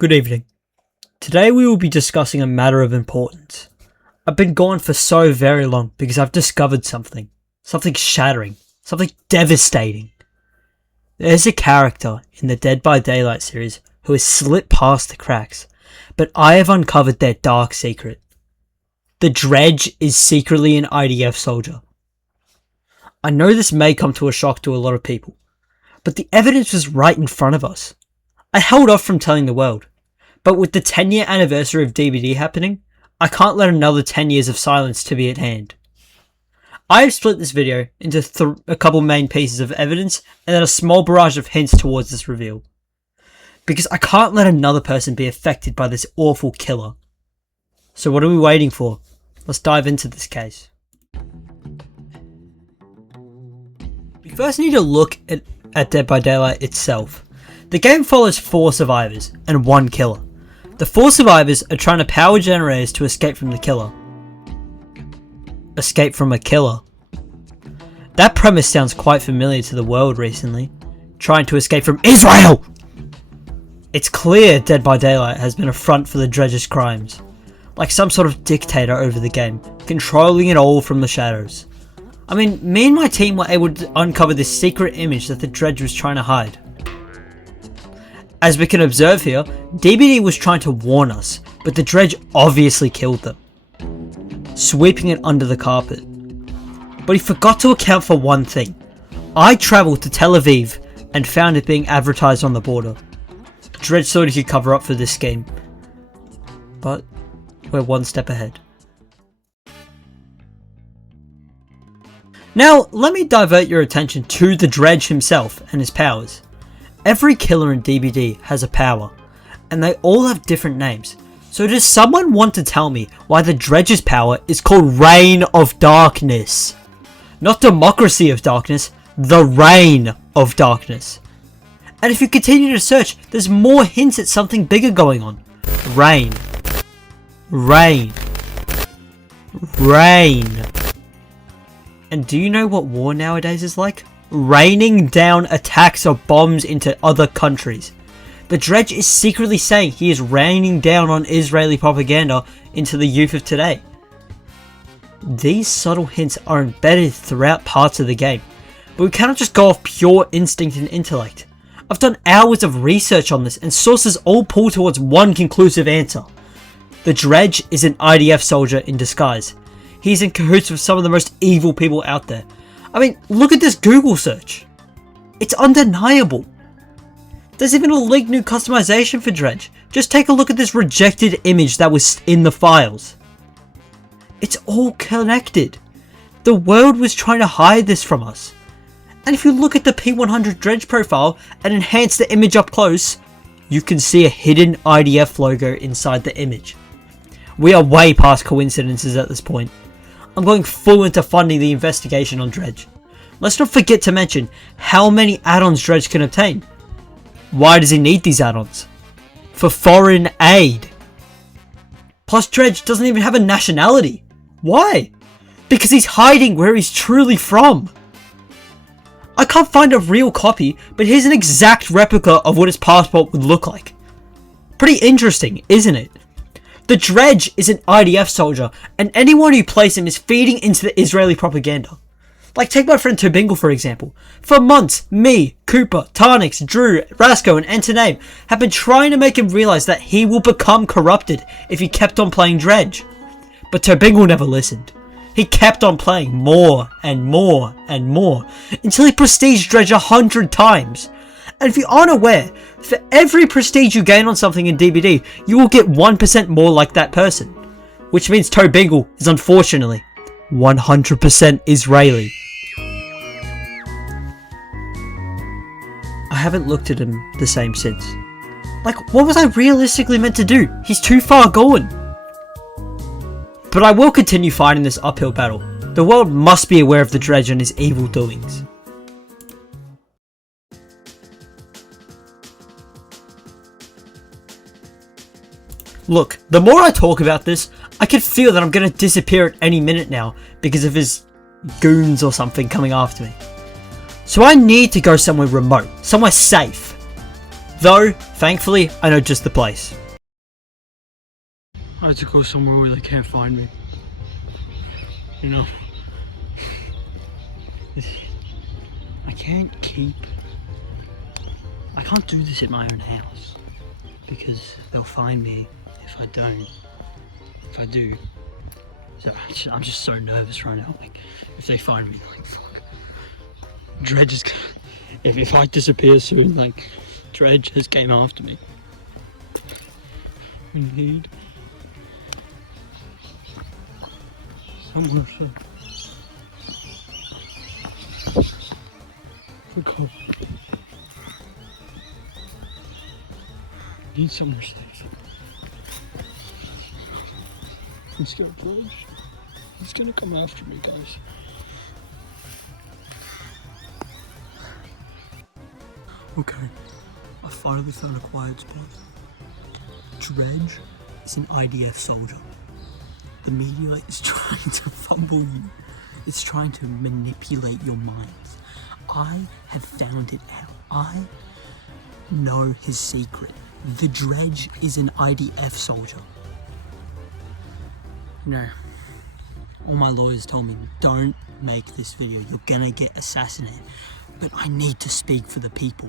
Good evening. Today we will be discussing a matter of importance. I've been gone for so very long because I've discovered something. Something shattering. Something devastating. There's a character in the Dead by Daylight series who has slipped past the cracks, but I have uncovered their dark secret. The Dredge is secretly an IDF soldier. I know this may come to a shock to a lot of people, but the evidence was right in front of us. I held off from telling the world, but with the 10-year anniversary of DBD happening, I can't let another 10 years of silence to be at hand. I have split this video into a couple main pieces of evidence and then a small barrage of hints towards this reveal. Because I can't let another person be affected by this awful killer. So what are we waiting for? Let's dive into this case. We first need to look at Dead by Daylight itself. The game follows 4 survivors and 1 killer. The 4 survivors are trying to power generators to escape from the killer. Escape from a killer. That premise sounds quite familiar to the world recently. Trying to escape from Israel! It's clear Dead by Daylight has been a front for the Dredge's crimes. Like some sort of dictator over the game, controlling it all from the shadows. I mean, me and my team were able to uncover this secret image that the Dredge was trying to hide. As we can observe here, DBD was trying to warn us, but the Dredge obviously killed them, sweeping it under the carpet. But he forgot to account for one thing. I travelled to Tel Aviv and found it being advertised on the border. Dredge thought he could cover up for this scheme, but we're one step ahead. Now, let me divert your attention to the Dredge himself and his powers. Every killer in DBD has a power, and they all have different names. So does someone want to tell me why the Dredge's power is called Reign of Darkness? Not Democracy of Darkness, the Reign of Darkness. And if you continue to search, there's more hints at something bigger going on. Reign. Reign. Reign. And do you know what war nowadays is like? Raining down attacks or bombs into other countries. The Dredge is secretly saying he is raining down on Israeli propaganda into the youth of today. These subtle hints are embedded throughout parts of the game, but we cannot just go off pure instinct and intellect. I've done hours of research on this and sources all pull towards one conclusive answer. The Dredge is an IDF soldier in disguise. He's in cahoots with some of the most evil people out there. I mean, look at this Google search. It's undeniable. There's even a linked new customization for Dredge. Just take a look at this rejected image that was in the files. It's all connected. The world was trying to hide this from us. And if you look at the P100 Dredge profile and enhance the image up close, you can see a hidden IDF logo inside the image. We are way past coincidences at this point. I'm going full into funding the investigation on Dredge. Let's not forget to mention how many add-ons Dredge can obtain. Why does he need these add-ons? For foreign aid. Plus Dredge doesn't even have a nationality. Why? Because he's hiding where he's truly from. I can't find a real copy, but here's an exact replica of what his passport would look like. Pretty interesting, isn't it? The Dredge is an IDF soldier, and anyone who plays him is feeding into the Israeli propaganda. Like, take my friend Tobingle for example. For months, me, Cooper, Tarnix, Drew, Rasco, and Antoname have been trying to make him realize that he will become corrupted if he kept on playing Dredge. But Tobingle never listened. He kept on playing more and more and more, until he prestiged Dredge 100 times. And if you aren't aware, for every prestige you gain on something in DBD, you will get 1% more like that person. Which means Tobingle is unfortunately 100% Israeli. I haven't looked at him the same since. Like, what was I realistically meant to do? He's too far gone. But I will continue fighting this uphill battle. The world must be aware of the Dredge and his evil doings. Look, the more I talk about this, I can feel that I'm going to disappear at any minute now because of his goons or something coming after me. So I need to go somewhere remote, somewhere safe. Though, thankfully, I know just the place. I had to go somewhere where they can't find me. You know, I can't do this at my own house because they'll find me if I don't. If I do. So I'm just so nervous right now. Like, if they find me, like, fuck. Dredge is gonna, if I disappear soon, like, Dredge has came after me. We need someone to cover. Need somewhere safe. Let's go, Dredge. He's gonna come after me, guys. Okay, I finally found a quiet spot. Dredge is an IDF soldier. The media is trying to fumble you. It's trying to manipulate your minds. I have found it out. I know his secret. The Dredge is an IDF soldier. No. All my lawyers told me, don't make this video. You're gonna get assassinated. But I need to speak for the people.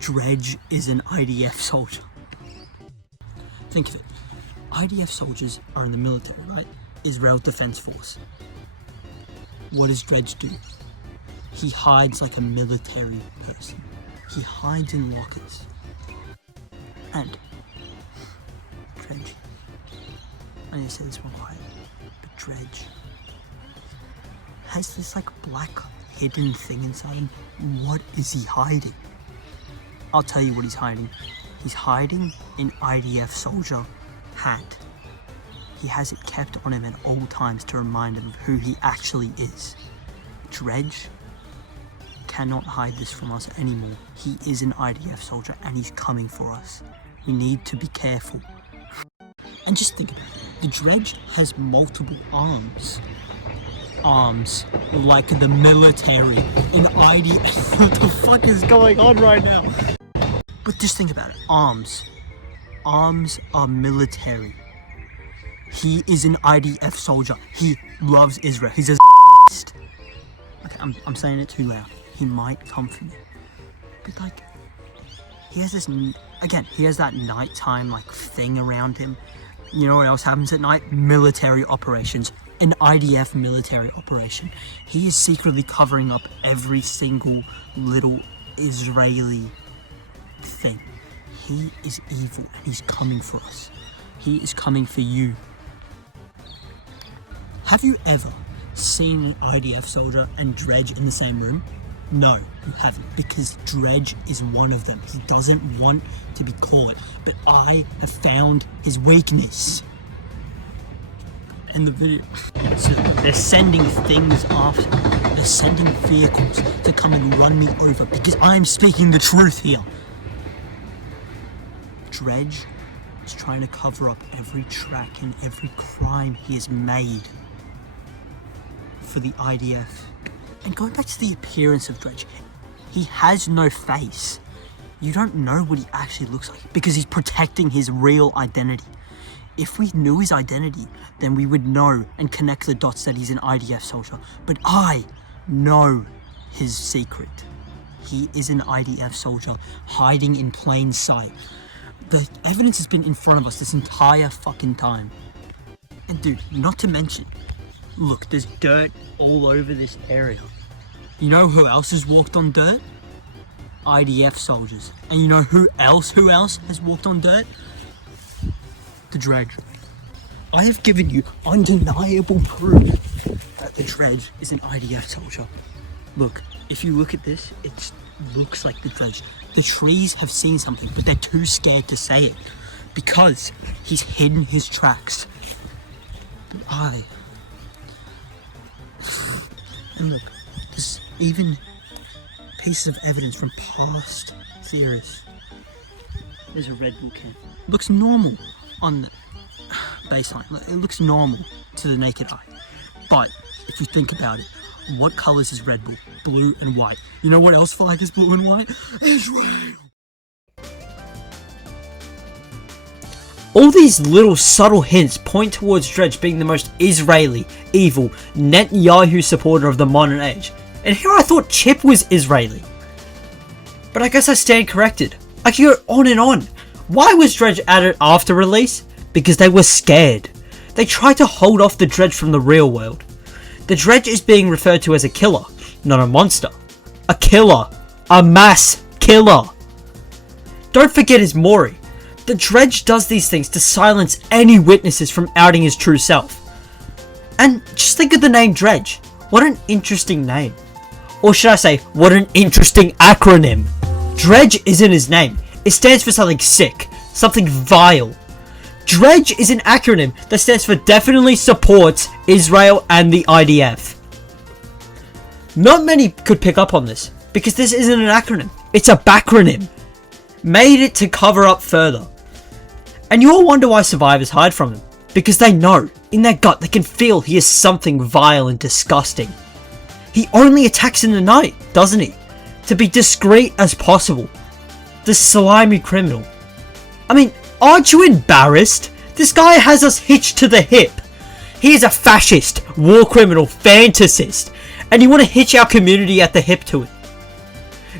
Dredge is an IDF soldier. Think of it. IDF soldiers are in the military, right? Israel Defense Force. What does Dredge do? He hides like a military person. He hides in lockers. And Dredge, I need to say this one quiet, but Dredge has this like black hidden thing inside him. What is he hiding? I'll tell you what he's hiding. He's hiding an IDF soldier hat. He has it kept on him at all times to remind him of who he actually is. Dredge cannot hide this from us anymore. He is an IDF soldier and he's coming for us. We need to be careful. And just think about it. The Dredge has multiple arms. Arms like the military in IDF. What the fuck is going on right now? But just think about it. Arms. Arms are military. He is an IDF soldier. He loves Israel. He's a Okay, I'm saying it too loud. He might come for me. But like, he has this, again, he has that nighttime like thing around him. You know what else happens at night? Military operations. An IDF military operation. He is secretly covering up every single little Israeli thing. He is evil and he's coming for us. He is coming for you. Have you ever seen an IDF soldier and Dredge in the same room? No, you haven't, because Dredge is one of them. He doesn't want to be caught, but I have found his weakness. And the video. So they're sending things after me. They're sending vehicles to come and run me over because I'm speaking the truth here. Dredge is trying to cover up every track and every crime he has made for the IDF. And going back to the appearance of Dredge, he has no face. You don't know what he actually looks like because he's protecting his real identity. If we knew his identity, then we would know and connect the dots that he's an IDF soldier. But I know his secret. He is an IDF soldier hiding in plain sight. The evidence has been in front of us this entire fucking time. And dude, not to mention, look, there's dirt all over this area. You know who else has walked on dirt? IDF soldiers. And you know who else has walked on dirt? The Dredge. I have given you undeniable proof that the Dredge is an IDF soldier. Look, if you look at this, it looks like the Dredge. The trees have seen something, but they're too scared to say it because he's hidden his tracks. But and look, there's even pieces of evidence from past theorists. There's a Red Bull can. Looks normal on the baseline. It looks normal to the naked eye. But if you think about it, what colors is Red Bull? Blue and white. You know what else flag is blue and white? Israel! All these little subtle hints point towards Dredge being the most Israeli, evil, Netanyahu supporter of the modern age. And here I thought Chip was Israeli. But I guess I stand corrected. I can go on and on. Why was Dredge added after release? Because they were scared. They tried to hold off the Dredge from the real world. The Dredge is being referred to as a killer, not a monster. A killer. A mass killer. Don't forget his Maury. The Dredge does these things to silence any witnesses from outing his true self. And just think of the name Dredge. What an interesting name. Or should I say, what an interesting acronym. Dredge isn't his name. It stands for something sick, something vile. Dredge is an acronym that stands for definitely supports Israel and the IDF. Not many could pick up on this, because this isn't an acronym. It's a backronym. Made it to cover up further. And you all wonder why survivors hide from him. Because they know, in their gut, they can feel he is something vile and disgusting. He only attacks in the night, doesn't he? To be discreet as possible. The slimy criminal. I mean, aren't you embarrassed? This guy has us hitched to the hip. He is a fascist, war criminal, fantasist. And you want to hitch our community at the hip to it.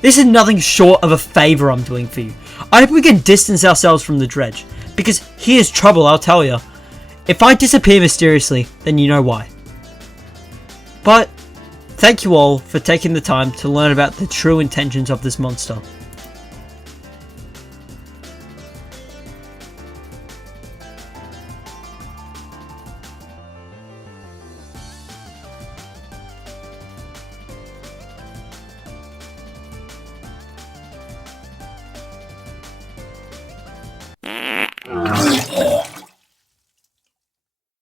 This is nothing short of a favour I'm doing for you. I hope we can distance ourselves from the Dredge. Because he is trouble, I'll tell you. If I disappear mysteriously, then you know why. But, thank you all for taking the time to learn about the true intentions of this monster.